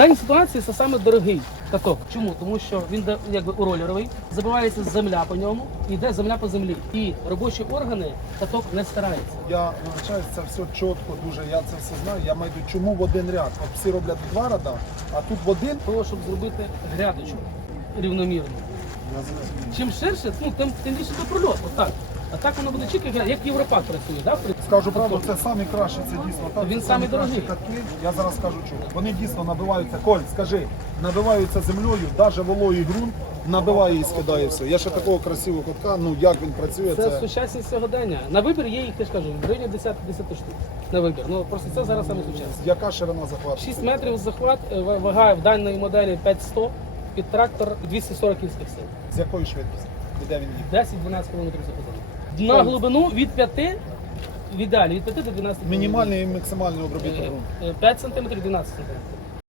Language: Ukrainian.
даній ситуації це саме дорогий каток. Чому? Тому що він якби у ролеровий, забивається земля по ньому, і йде земля по землі. І робочі органи каток не старається. Я вибачаюсь, це все чітко, дуже. Я це все знаю. Я маю чому в один ряд. От всі роблять два ряда, а тут в один. Того, щоб зробити грядочку рівномірно. Чим ширше, ну тим, тим більше це прольот. А так воно буде чітко, як Європак працює, да? Скажу правду, це самі кращі, це дійсно так. Він це самий дорогий. катки. Я зараз скажу чому. Вони дійсно набиваються. Коль, скажи, набиваються землею, навіть вологий ґрунт набиває і скидає все. Я ще такого красивого катка, ну як він працює, Це це. сучасність сьогодення. На вибір є їх, я ж кажу, в районі 10 10 штук. На вибір. Ну просто це зараз саме сучасне. Яка ширина захвату? 6 метрів захват, е, вага в даній моделі 5100, під трактор 240 кінських сил. З якою швидкістю? І де він їде? 10-12 км за годину. На глибину від 5, в ідеалі від 5 до 12. Мінімальний і максимальний обробіток ґрунту. Е, е, 5 см, 12 см.